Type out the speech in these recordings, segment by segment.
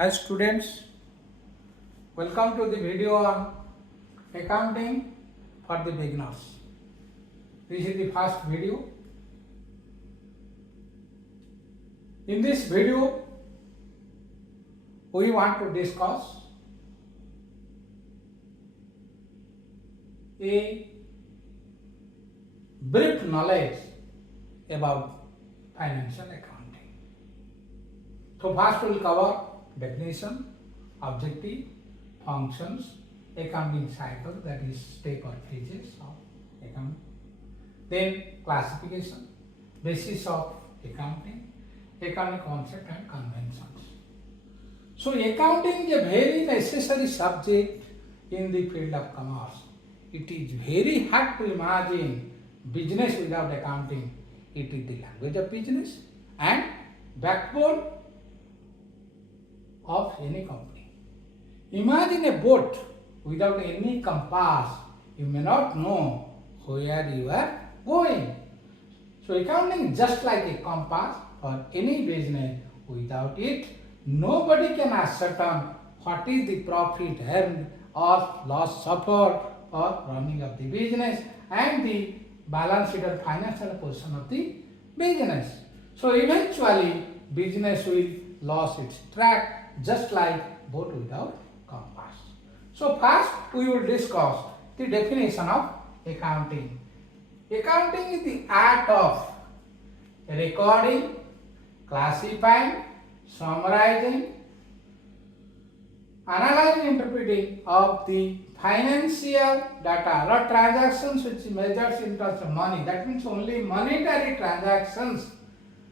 Hi students, welcome to the video on accounting for the beginners. This is the first video. In this video, we want to discuss a brief knowledge about financial accounting. So first we will cover definition, objective, functions, accounting cycle, that is step or phases of accounting. Then classification, basis of accounting, accounting concept and conventions. So accounting is a very necessary subject in the field of commerce. It is very hard to imagine business without accounting. It is the language of business and backbone of any company. Imagine a boat without any compass. You may not know where you are going. So accounting is just like a compass for any business. Without it, nobody can ascertain what is the profit earned or loss suffered or running of the business and the balance sheet or financial position of the business. So eventually business will lose its track, just like boat without compass. So first we will discuss the definition of accounting. Accounting is the art of recording, classifying, summarizing, analyzing, interpreting of the financial data or transactions which measures in terms of money. That means only monetary transactions,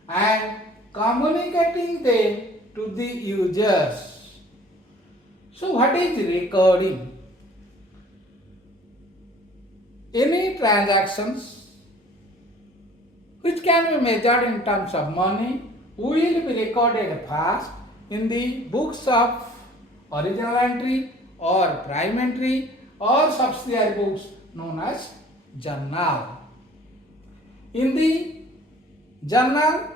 and communicating them to the users. So what is recording? Any transactions which can be measured in terms of money will be recorded first in the books of original entry or prime entry or subsidiary books known as journal. In the journal,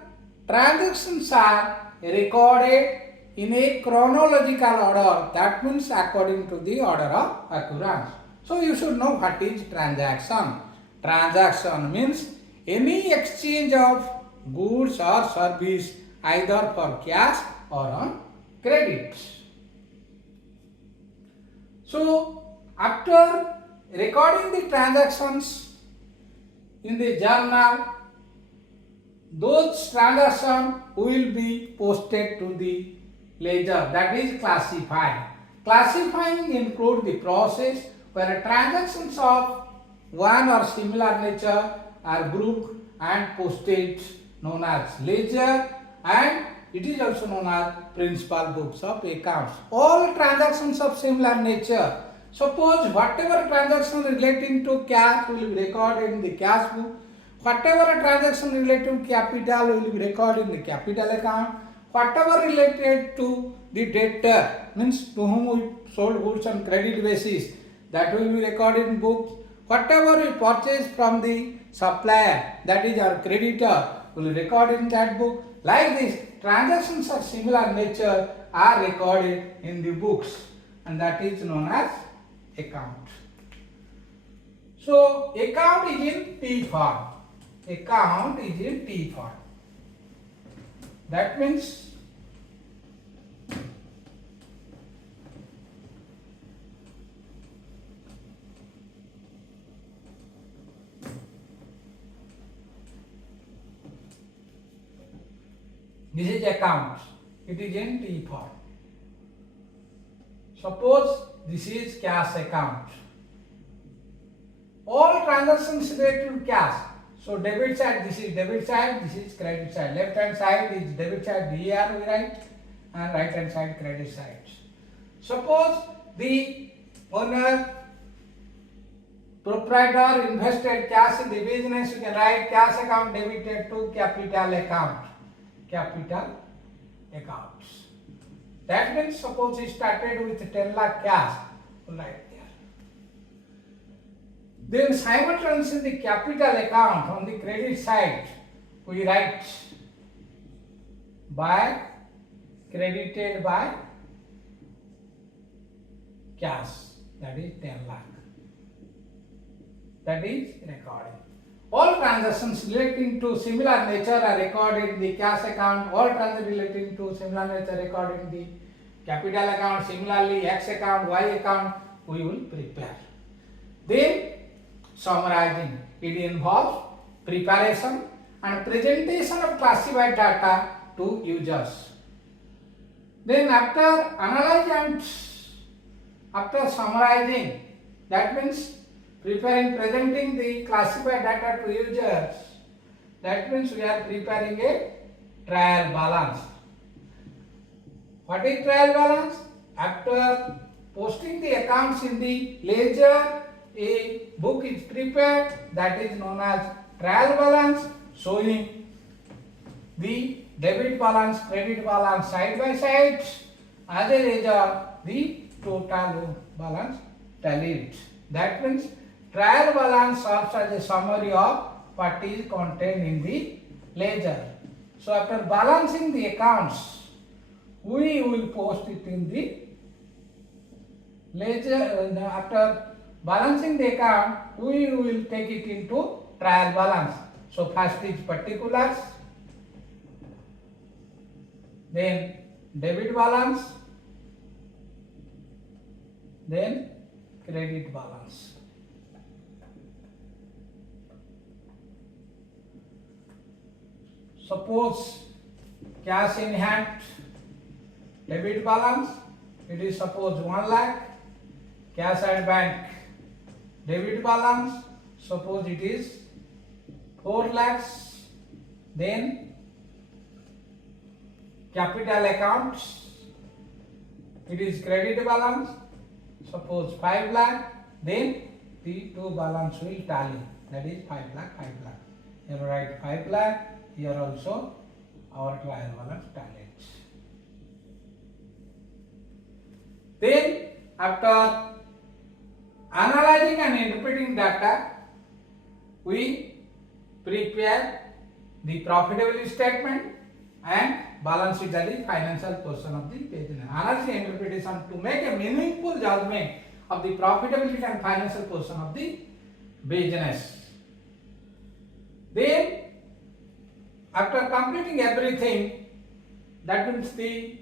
transactions are recorded in a chronological order, that means according to the order of occurrence. So you should know what is transaction. Transaction means any exchange of goods or service either for cash or on credit. So after recording the transactions in the journal, those transactions will be posted to the ledger, that is classified. Classifying includes the process where transactions of one or similar nature are grouped and posted, known as ledger, and it is also known as principal books of accounts. All transactions of similar nature, suppose whatever transaction relating to cash will be recorded in the cash book, whatever transaction related to capital will be recorded in the capital account, whatever related to the debtor, means to whom we sold goods on credit basis, that will be recorded in books. Whatever we purchase from the supplier, that is our creditor, will be recorded in that book. Like this, transactions of similar nature are recorded in the books, and that is known as account. So account is in T form. Account is in T form. That means this is account. It is in T form. Suppose this is cash account. All transactions related to cash. So debit side, this is debit side, this is credit side. Left hand side is debit side, DR we write, and right hand side credit side. Suppose the owner, proprietor invested cash in the business, you can write cash account debited to capital account. Capital accounts. That means suppose he started with 10 lakh cash, right there. Then simultaneously the capital account on the credit side, we write by credited by cash, that is 10 lakh. That is recording. All transactions relating to similar nature are recorded in the cash account. All transactions relating to similar nature recorded in the capital account. Similarly, X account, Y account we will prepare. Then summarizing. It involves preparation and presentation of classified data to users. Then after analyzing and after summarizing, that means presenting the classified data to users, that means we are preparing a trial balance. What is trial balance? After posting the accounts in the ledger, a book is prepared, that is known as trial balance, showing the debit balance, credit balance side by side. As a result, the total balance tallied. That means trial balance serves as a summary of what is contained in the ledger. So after balancing the accounts, we will post it in the ledger. After balancing the account, we will take it into trial balance. So first is particulars, then debit balance, then credit balance. Suppose cash in hand, debit balance, it is suppose 1 lakh, cash at bank, debit balance, suppose it is 4 lakhs, then capital accounts, it is credit balance, suppose 5 lakh, then the two balance will tally, that is 5 lakh, 5 lakh. Here write 5 lakh, here also our trial balance tallied. Then after analyzing and interpreting data, we prepare the profitability statement and balance sheet, that is financial portion of the business. Analysis and interpretation to make a meaningful judgment of the profitability and financial portion of the business. Then after completing everything, that means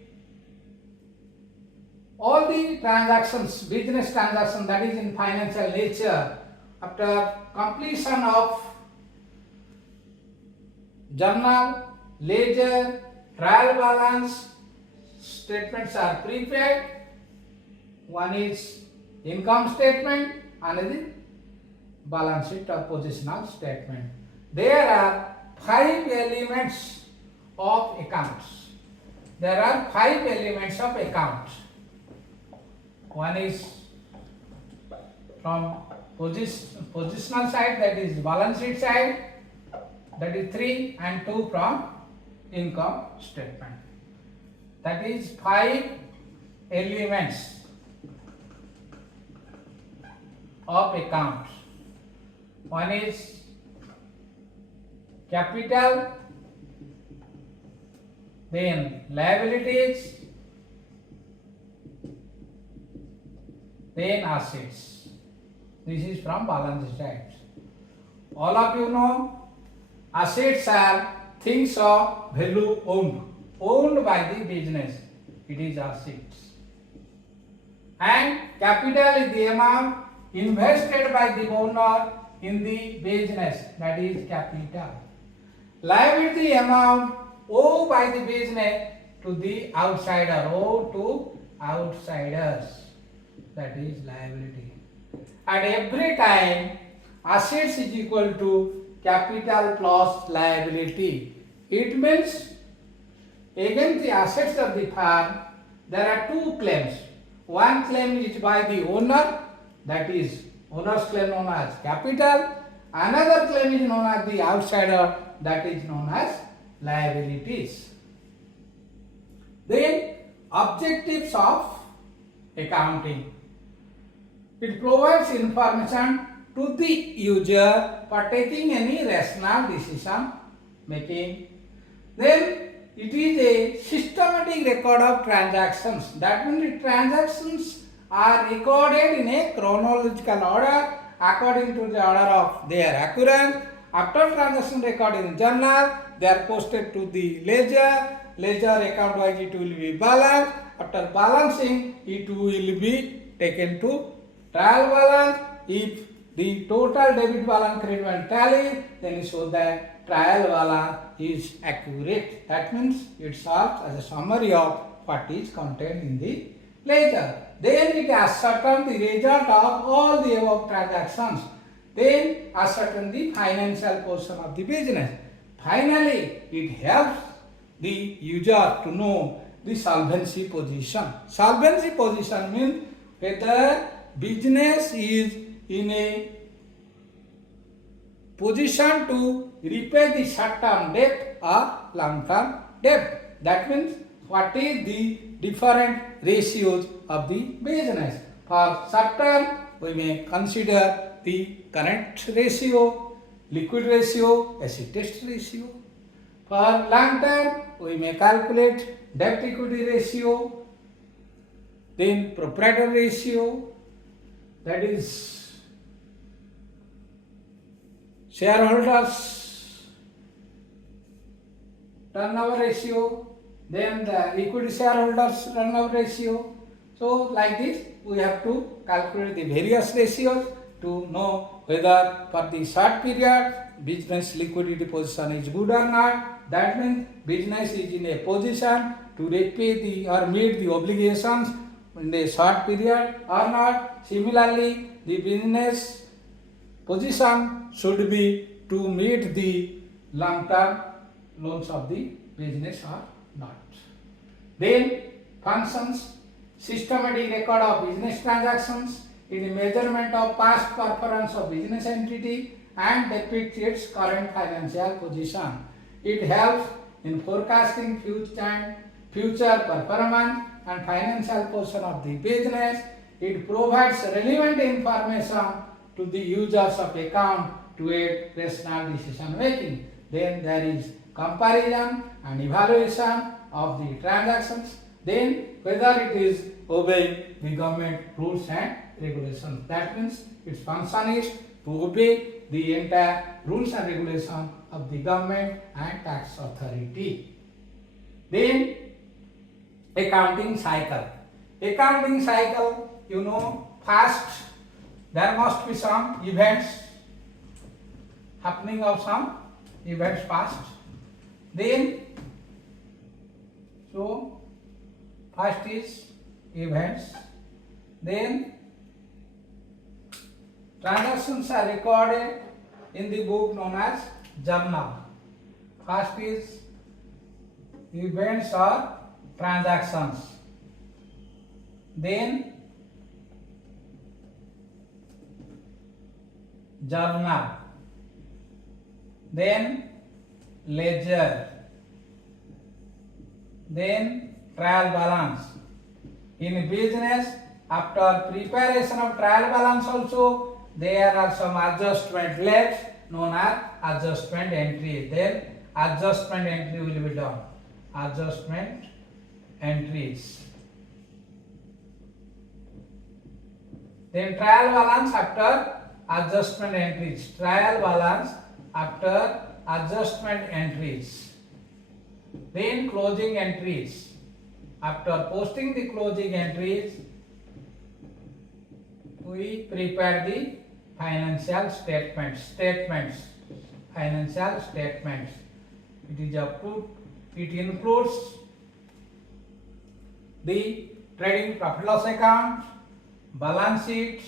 all the transactions, business transactions, that is in financial nature, after completion of journal, ledger, trial balance statements are prepared. One is income statement, another balance sheet or positional statement. There are 5 elements of accounts. There are 5 elements of accounts. One is from positional side, that is balance sheet side, that is 3, and 2 from income statement. That is 5 elements of accounts. One is capital, then liabilities, then assets. This is from balance sheet. All of you know assets are things of value owned by the business. It is assets. And capital is the amount invested by the owner in the business, that is capital. Liability amount owed by the business to the outsider, owed to outsiders, that is liability. At every time, assets is equal to capital plus liability. It means against the assets of the firm, there are 2 claims. One claim is by the owner, that is owner's claim known as capital. Another claim is known as the outsider, that is known as liabilities. Then objectives of accounting. It provides information to the user for taking any rational decision making. Then it is a systematic record of transactions. That means the transactions are recorded in a chronological order according to the order of their occurrence. After transaction recorded in journal, they are posted to the ledger. Ledger account wise it will be balanced. After balancing, it will be taken to trial balance. If the total debit balance credit balance tally, then it shows that trial balance is accurate. That means it serves as a summary of what is contained in the ledger. Then it ascertains the result of all the above transactions. Then ascertain the financial portion of the business. Finally, it helps the user to know the solvency position. Solvency position means whether business is in a position to repay the short-term debt or long-term debt. That means what is the different ratios of the business. For short-term, we may consider the current ratio, liquid ratio, acid test ratio. For long-term, we may calculate debt equity ratio, then proprietary ratio, that is shareholders turnover ratio, then the equity shareholders turnover ratio. So like this we have to calculate the various ratios to know whether for the short period business liquidity position is good or not. That means business is in a position to repay the or meet the obligations in the short period or not. Similarly, the business position should be to meet the long-term loans of the business or not. Then functions systematic record of business transactions in the measurement of past performance of business entity and depicts its current financial position. It helps in forecasting future performance and financial portion of the business. It provides relevant information to the users of account to aid rational decision making. Then there is comparison and evaluation of the transactions. Then whether it is obeying the government rules and regulations. That means its function is to obey the entire rules and regulations of the government and tax authority. Then accounting cycle. Accounting cycle, you know, first there must be some events happening of some events past. Then so first is events. Then transactions are recorded in the book known as journal. First is events or transactions. Then journal. Then ledger. Then trial balance. In business, after preparation of trial balance also, there are some adjustment left known as adjustment entry. Then adjustment entry will be done. Adjustment entries. Then trial balance after adjustment entries. Trial balance after adjustment entries. Then closing entries. After posting the closing entries, we prepare the financial statements. Financial statements. It is approved. It includes the trading profit loss account, balance sheet,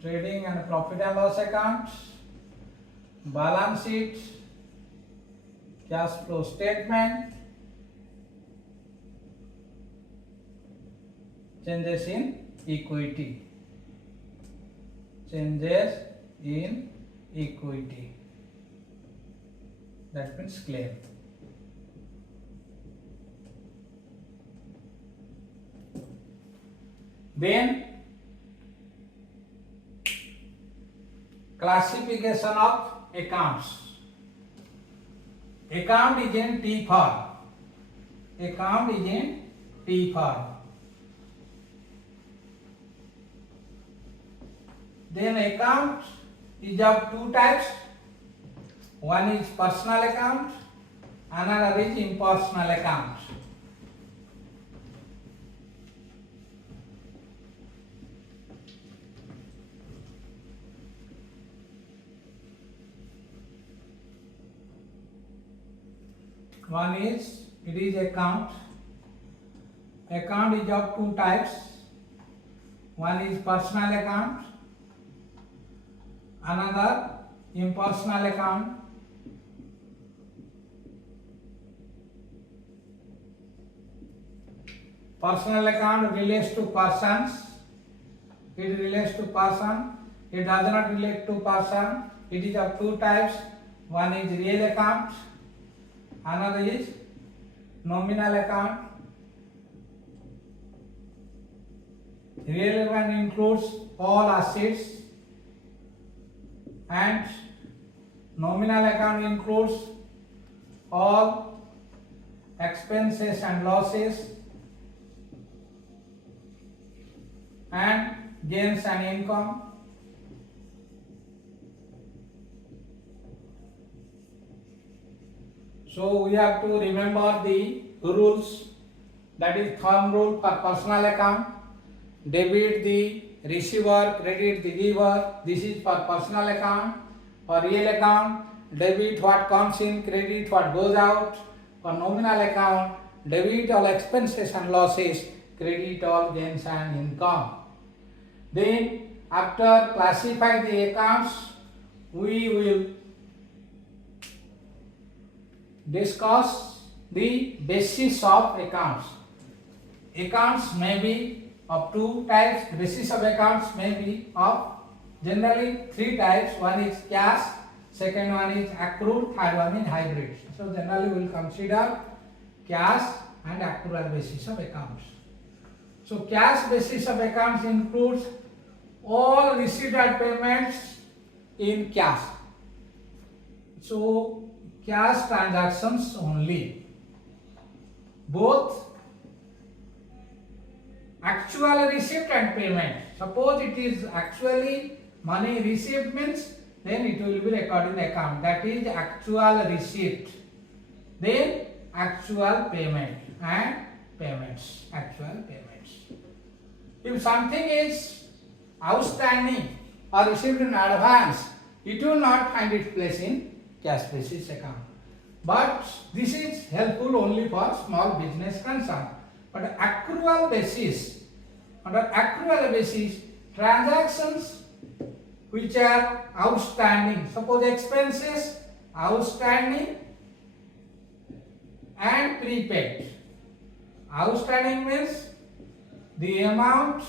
trading and profit and loss account, balance sheet, cash flow statement, changes in equity. Changes in equity. That means claim. Then classification of accounts. Account is in T form. Account is in T form. Then account is of two types. One is personal account, another is impersonal account. One is, it is account. Account is of two types. One is personal account, another impersonal account. Personal account relates to persons. It relates to person. It does not relate to person. It is of two types. One is real account, another is nominal account. Real account includes all assets and nominal account includes all expenses and losses and gains and income. So we have to remember the rules. That is thumb rule for personal account. Debit the receiver, credit the giver. This is for personal account. For real account, debit what comes in, credit what goes out. For nominal account, debit all expenses and losses, credit all gains and income. Then after classify the accounts, we will discuss the basis of accounts. Accounts may be of two types. Basis of accounts may be of generally three types. One is cash, second one is accrued, third one is hybrid. So generally we will consider cash and accrual basis of accounts. So cash basis of accounts includes all received and payments in cash. So cash transactions only. Both actual receipt and payment. Suppose it is actually money received means then it will be recorded in the account. That is actual receipt. Then actual payment and payments. Actual payments. If something is outstanding or received in advance, it will not find its place in cash basis account. But this is helpful only for small business concern. But accrual basis, under accrual basis, transactions which are outstanding, suppose expenses outstanding and prepaid. Outstanding means the amount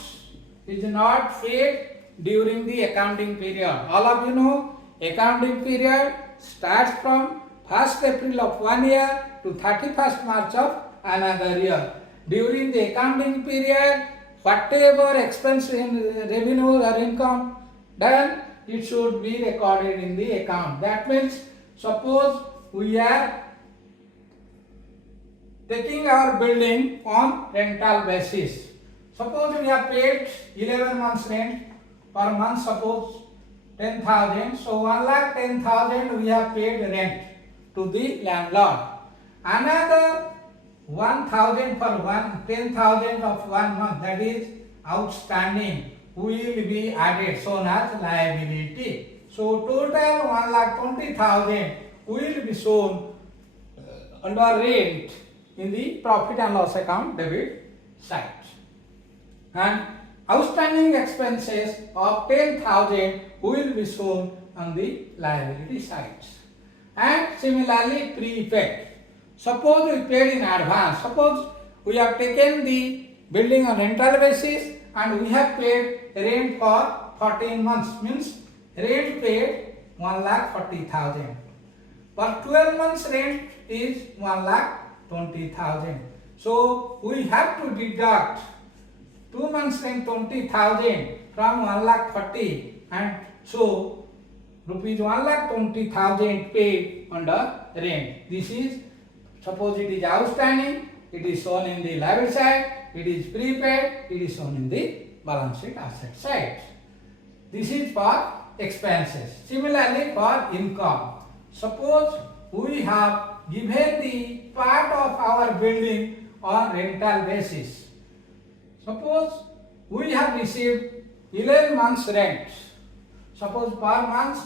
is not paid during the accounting period. All of you know accounting period starts from 1st April of one year to 31st March of another year. During the accounting period, whatever expense in revenue or income done, it should be recorded in the account. That means suppose we are taking our building on rental basis. Suppose we have paid 11 months rent, per month suppose 10,000. So 1,10,000 we have paid rent to the landlord. Another 1,000 for 10,000 of 1 month, that is outstanding, will be added, shown as liability. So total 1,20,000 will be shown under rent in the profit and loss account debit side. And outstanding expenses of 10,000 will be shown on the liability side. And similarly prepaid. Suppose we paid in advance. Suppose we have taken the building on rental basis and we have paid rent for 14 months. Means rent paid 1,40,000. For 12 months rent is 1,20,000. So we have to deduct 2 months rent 20,000 from 1,40,000 and so rupees 1,20,000 paid under rent. This is, suppose it is outstanding, it is shown in the liability side, it is prepaid, it is shown in the balance sheet asset side. This is for expenses. Similarly for income. Suppose we have given the part of our building on rental basis. Suppose we have received 11 months rent. Suppose per month,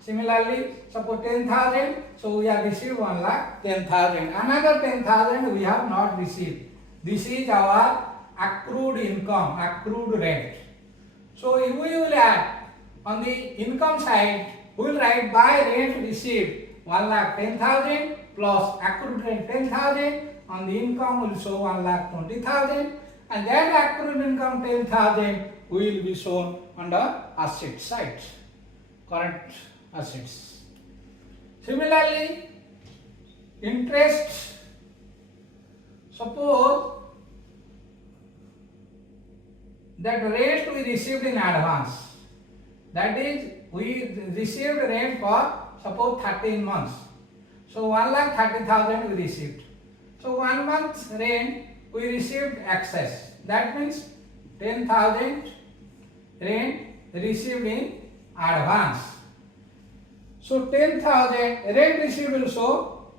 similarly, suppose 10,000, so we have received 1,10,000. Another 10,000 we have not received. This is our accrued income, accrued rent. So if we will add on the income side, we will write by rent received 1,10,000 plus accrued rent 10,000. On the income will show 1,20,000, and that accrued income 10,000 will be shown under asset side, current assets. Similarly, interest. Suppose that rate we received in advance. That is, we received rent for suppose 13 months. So 1,30,000 we received. So 1 month rent we received excess. That means 10,000 rent received in advance. So 10,000 rent received will show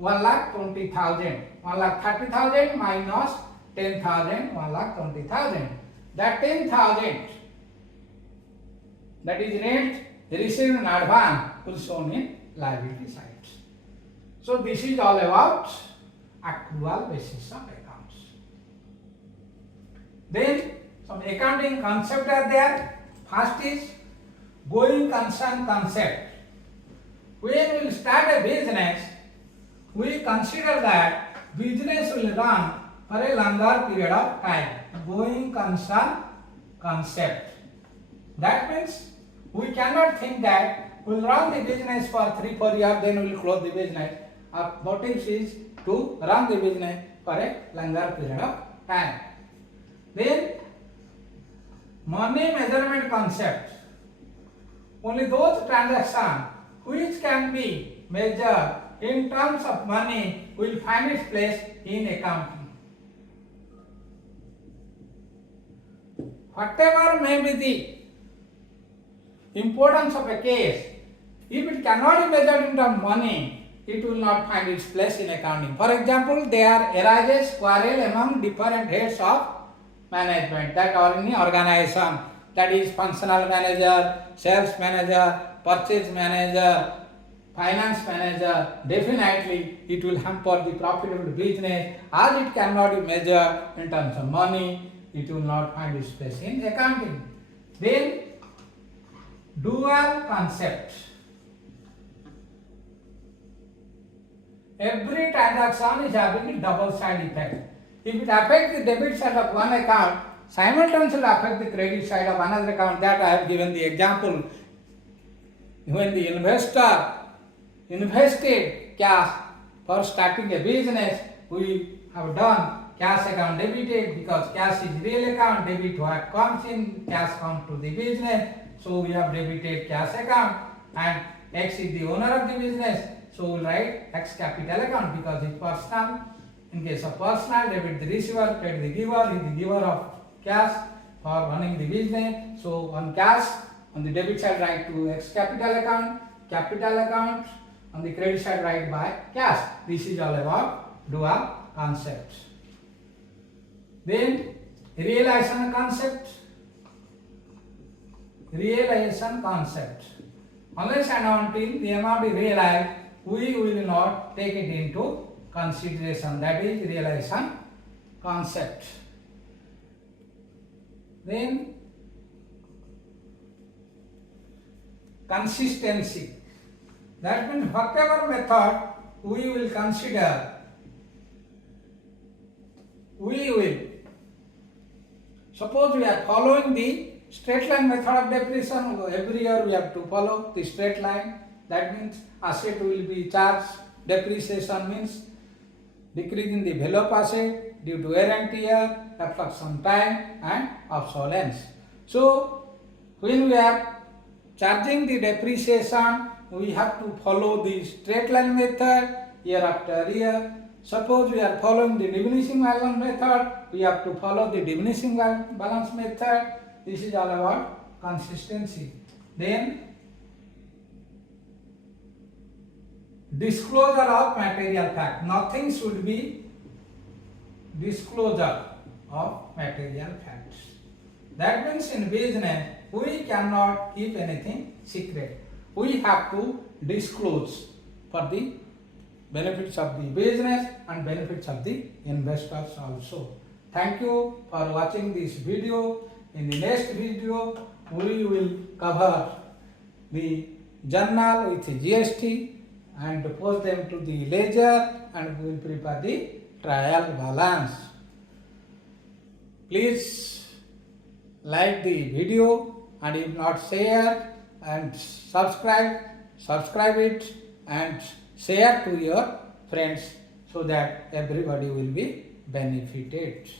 1,20,000. 1,30,000 minus 10,000, 1,20,000. That 10,000, that is rent received in advance, will shown in liability side. So this is all about accrual basis of accounts. Then some accounting concepts are there. First is going concern concept. When we start a business, we consider that business will run for a longer period of time. Going concern concept. That means we cannot think that we will run the business for 3-4 years, then we will close the business. Our motive is to run the business for a longer period of time. Then money measurement concept. Only those transactions which can be measured in terms of money will find its place in accounting. Whatever may be the importance of a case, if it cannot be measured in terms of money, it will not find its place in accounting. For example, there arises quarrel among different heads of management that are in the organization. That is functional manager, sales manager, purchase manager, finance manager. Definitely it will hamper the profitable business, as it cannot be measured in terms of money. It will not find its place in accounting. Then dual concept. Every transaction is having a double side effect. If it affects the debit side of one account, simultaneously affect the credit side of another account. That I have given the example. When the investor invested cash for starting a business, we have done cash account debited because cash is real account, debit what comes in, cash comes to the business. So we have debited cash account, and X is the owner of the business. So we will write X capital account because it's personal. In case of personal, debit the receiver, credit the giver, is the giver of cash for running the business. So on cash, on the debit side write to X capital account, on the credit side write by cash. This is all about dual concept. Then realization concept. Unless and until the amount is realized, we will not take it into consideration. That is realization concept. Then consistency. That means whatever method we will consider, we will. Suppose we are following the straight line method of depreciation. Every year we have to follow the straight line. That means asset will be charged. Depreciation means decreasing the value of asset due to wear and tear, absorption time and obsolescence. So when we are charging the depreciation, we have to follow the straight line method year after year. Suppose we are following the diminishing balance method, we have to follow the diminishing balance method. This is all about consistency. Then disclosure of material fact. Nothing should be disclosure of material facts. That means in business we cannot keep anything secret. We have to disclose for the benefits of the business and benefits of the investors also. Thank you for watching this video. In the next video we will cover the journal with GST and post them to the ledger, and we will prepare the trial balance. Please like the video, and if not share and subscribe it and share to your friends so that everybody will be benefited.